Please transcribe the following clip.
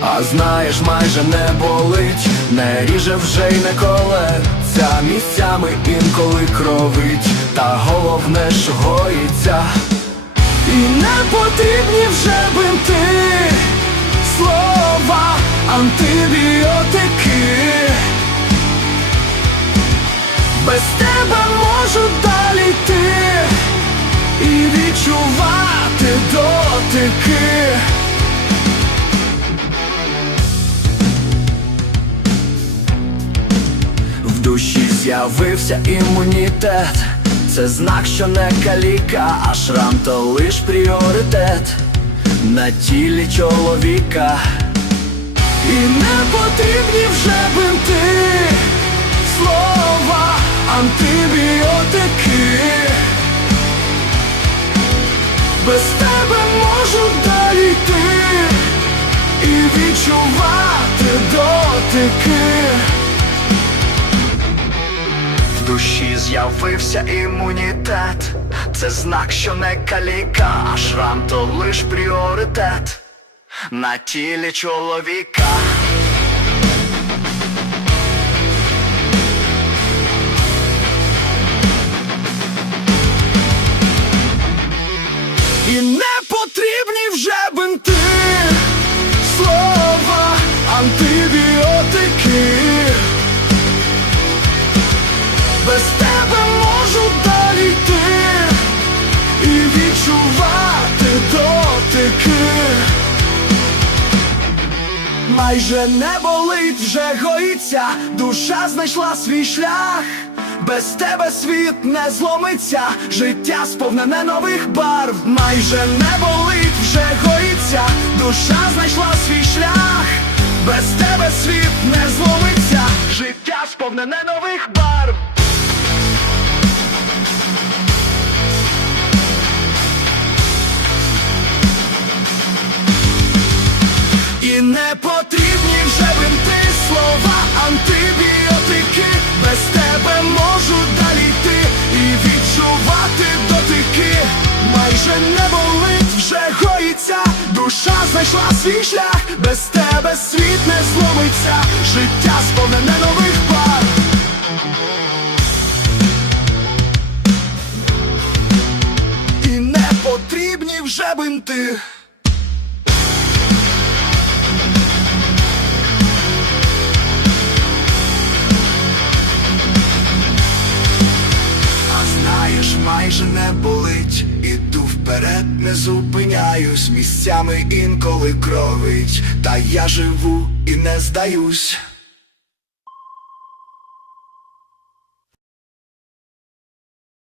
А знаєш, майже не болить, не ріже вже й не колеться Місцями інколи кровить, та головне, що гоїться. І не потрібні вже бинти Слова, антибіотики. Без тебе можу далі йти І відчувати дотики душі з'явився імунітет, це знак, що не каліка, а шрам то лиш пріоритет на тілі чоловіка. І не потрібні вже бинти, слова, антибіотики. Без тебе можу далі йти і відчувати дотики. Душі з'явився імунітет, це знак, що не каліка, а шрам то лиш пріоритет на тілі чоловіка. І не потрібні вже бинти, слова, антибіотики. Без тебе можу далі йти і відчувати дотики. Майже не болить, вже гоїться, душа знайшла свій шлях. Без тебе світ не зломиться, життя сповнене нових барв. Майже не болить, вже гоїться, душа знайшла свій шлях. Без тебе світ не зломиться, життя сповнене нових барв. Не потрібні вже бинти слова, антибіотики. Без тебе можу далі йти і відчувати дотики. Майже не болить, вже гоїться, душа знайшла свій шлях. Без тебе світ не зломиться, життя сповнене нових пар. І не потрібні вже бинти. Майже не болить, іду вперед, не зупиняюсь, місцями інколи кровить, та я живу і не здаюсь.